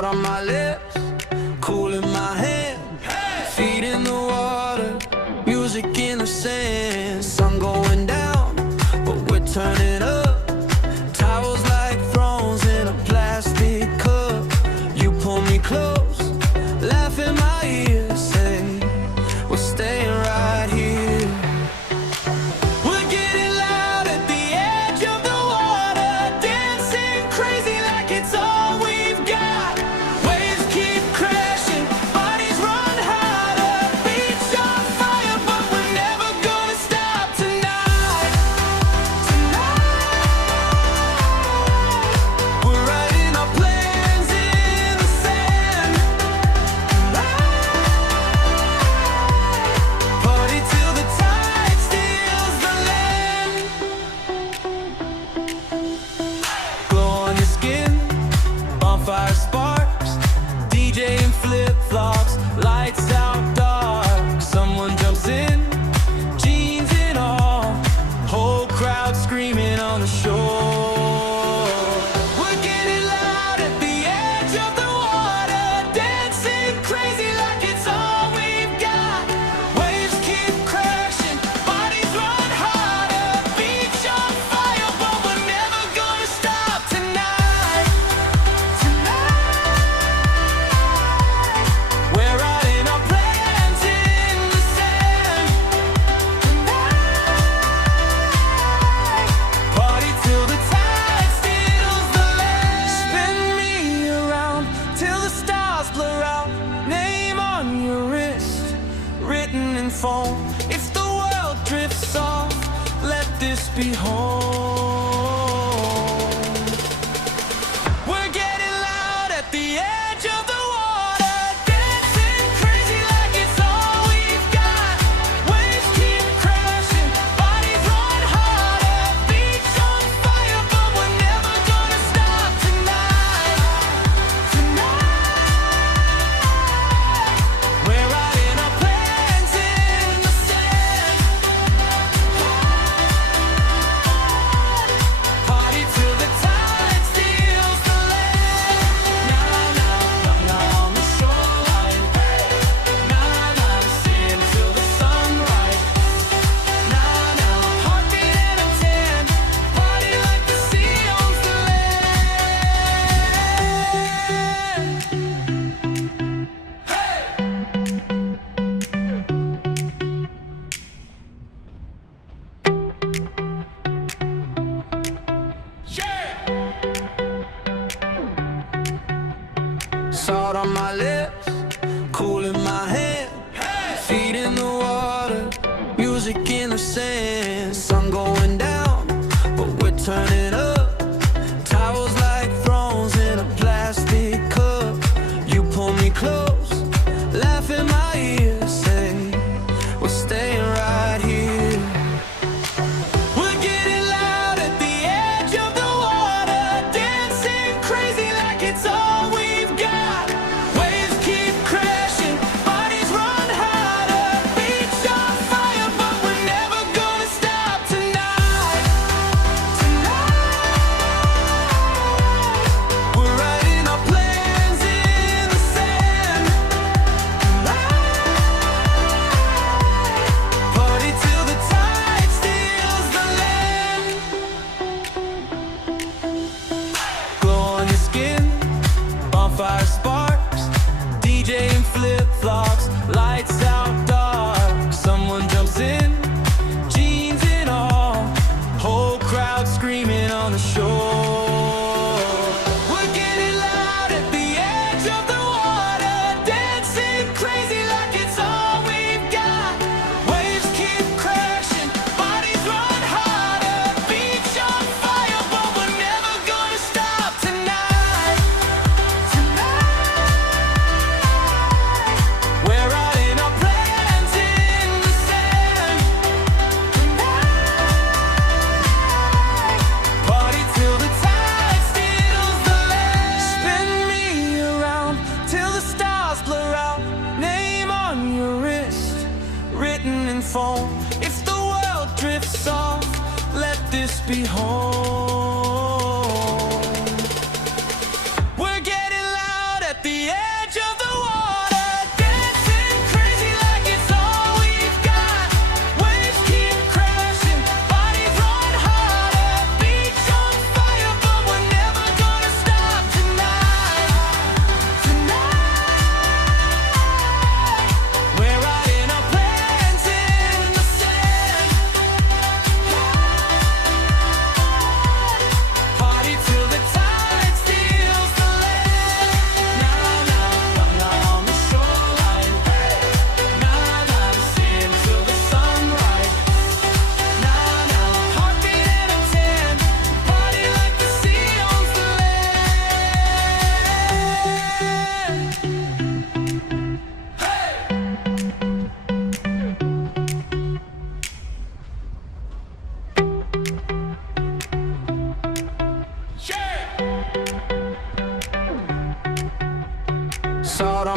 Salt on my lips, cool in my hand, feet in the water, music in the sand. Sun going down, but we're turning up. Towels like thrones in a plastic cup. You pull me close, laugh in my ear, say we're staying right here. We're getting loud at the edge of the water, dancing crazy like it's all we've got. Waves keep crashing, bodies run harder, beach on fire, but we're never gonna stop tonight. We're writing our plans in the sand. Party till the tide steals the land. Glow on your skin, bonfire sparks, DJ in flip-flops, lights out dark. Someone jumps in, jeans and all, whole crowd screaming on the shore. We're getting loud at the edge of the water, dancing crazy like it's all we've got. Waves keep crashing, bodies run harder, beach on fire, but we're never gonna stop tonight. We're writing our plans in the sand. Party till the tide steals the land. Spin me around till the stars blur out. Name on your wrist, written in foam. If the world drifts off, let this be home. We're getting loud at the edge of the water, dancing crazy like it's all we've got. Waves keep crashing, bodies run harder, beach on fire, but we're never gonna stop tonight. We're writing our plans in the sand. Party till the tide steals the land. Now on the shoreline. Now sing till the sunrise. Now heartbeat and a tan. Party like the sea owns the land. Hey! Salt on my lips, cool in my hand, feet in the water, music in the sand. Sun going down, but we're turning up. Towels like thrones in a plastic cup. You pull me close, laugh in my ear, say we're staying right here. We're getting loud at the edge of the water, dancing crazy like it's all we've got. Waves keep crashing, bodies run harder, beach on fire, but we're never gonna stop tonight. We're writing our plans in the sand. Party till the tide steals the land. Glow on your skin, bonfire sparks, DJ in flip-flops, lights out dark. Someone jumps in, jeans and all, whole crowd screaming on the shore. We're getting loud at the edge of the water, dancing crazy like it's all we've got. Waves keep crashing, bodies run harder, beach on fire, but we're never gonna stop tonight. We're writing our plans in the sand. Party till the tide steals the land. Spin me around till the stars blur out. Name on your wrist, written in foam. If the world drifts off, let this be home. We're getting loud at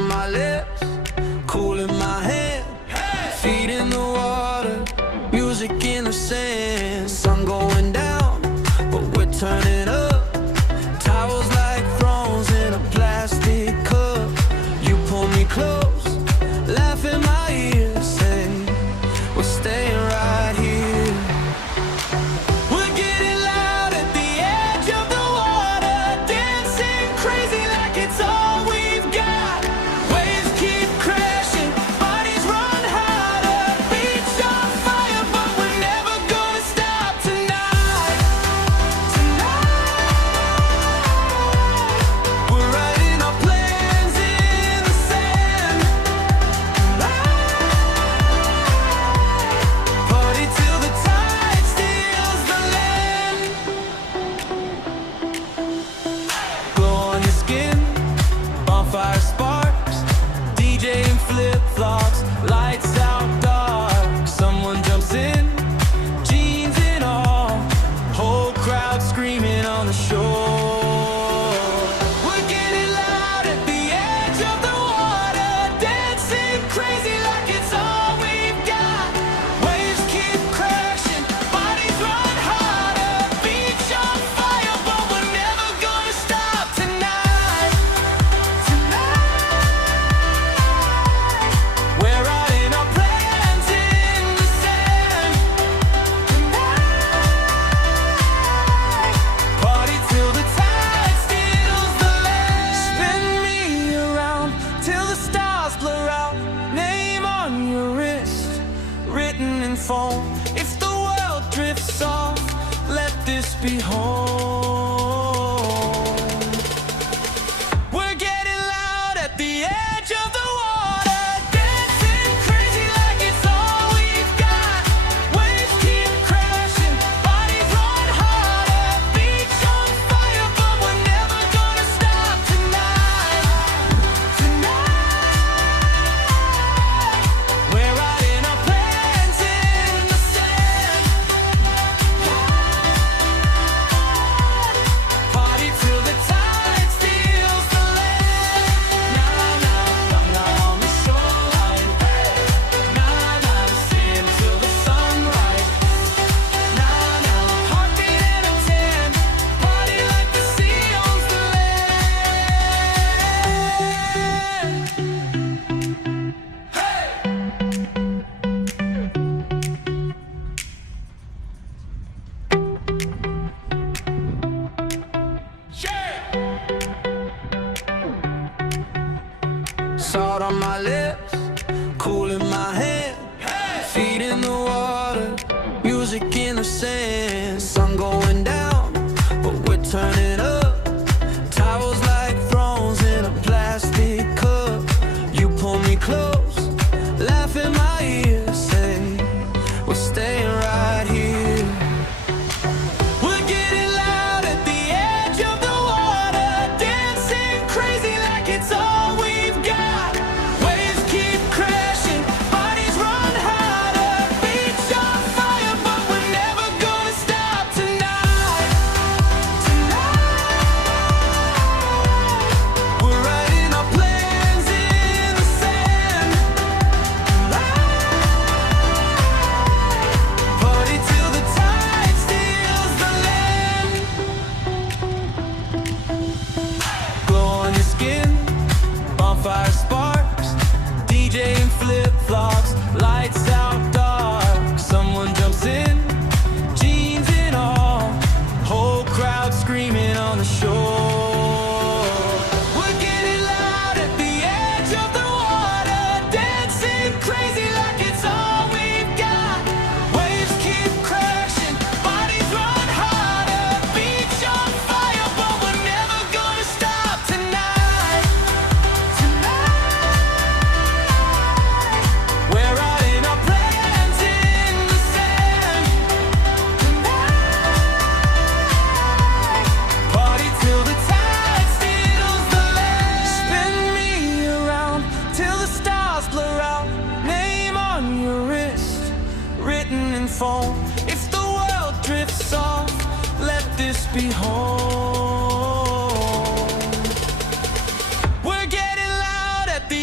on my lips, cool in my hand, feet in the water, music in the sand. Sun going down, but we're turning up. Towels like thrones in a plastic cup. You pull me close, laugh in my ear, say we're staying right here. We're getting loud at the edge of the water, dancing crazy like it's all we've got. Waves keep crashing, bodies run harder, beach on fire, but we're never gonna stop tonight. We're writing our plans in the sand. Party till the tide steals the land. Glow on your skin, bonfire sparks, DJ in flip-flops, lights out dark. Someone jumps in, jeans and all, whole crowd screaming on the shore. We're getting loud at the edge of the water, dancing crazy like it's all we've got. Waves keep crashing, bodies run harder, beach on fire, but we're never gonna stop tonight. We're writing our plans in the sand. Party till the tide steals the land. Spin me around till the stars blur out. Name on your wrist, written in foam. If the world drifts off, let this be home. We're getting loud at the edge of the water, dancing crazy like it's all we've got. Waves keep crashing, bodies run harder, beach on fire, but we're never gonna stop tonight. We're writing our plans in the sand. Party till the tide steals the land. Now on the shoreline. Now sing till the sunrise. Now heartbeat and a tan. Party like the sea owns the land. Hey! Salt on my lips, cool in my hand, feet in the water, music in the sand. Sun going down, but we're turning up. Towels like thrones in a plastic cup. You pull me close, laugh in my ear, say we're staying right here. We're getting loud at the edge of the water, dancing crazy like it's all we've got. Waves keep crashing, bodies run harder, beach on fire, but we're never gonna stop tonight. We're writing our plans in the sand. Party till the tide steals the land. Glow on your skin, bonfire sparks, DJ in flip-flops, lights out dark. Someone jumps in, jeans and all, whole crowd screaming on the shore. We're getting loud at the edge of the water, dancing crazy like it's all we've got. Waves keep crashing, bodies run harder, beach on fire, but we're never gonna stop tonight. We're writing our plans in the sand. Party till the tide steals the land. Spin me around till the stars blur out. Name on your wrist, written in foam. If the world drifts off, let this be home. We're getting loud at the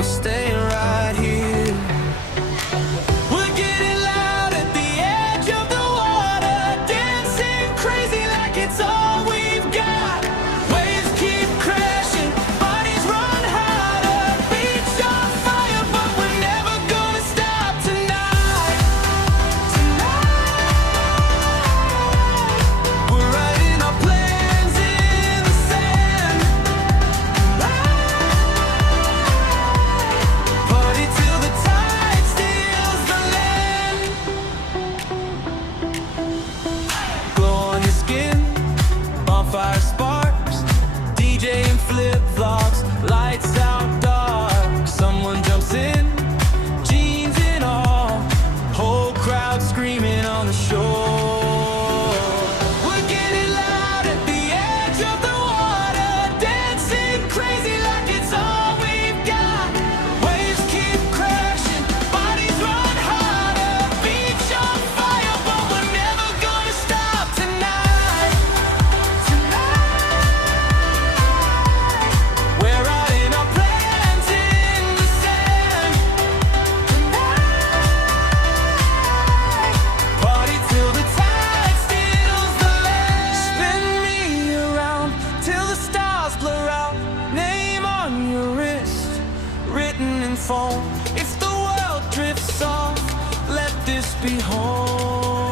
we're staying right here. We're getting loud at the edge of the water, dancing crazy like it's all we've got. Waves keep crashing, bodies run harder, beach on fire, but we're never gonna stop tonight. We're writing our plans in the sand. Party till the tide steals the land. Glow on your skin, bonfire sparks, DJ and flip-flops, lights out dark. Someone jumps in, jeans and all, whole crowd screaming on the shore. We're getting loud at the edge of the water, dancing crazy like it's all we've got. Waves keep crashing, bodies run harder, beach on fire, but we're never gonna stop tonight. We're writing our plans in the sand. Party till the tide steals the land. Spin me around till the stars blur out. Name on your wrist, written in foam. If the world drifts off, let this be home.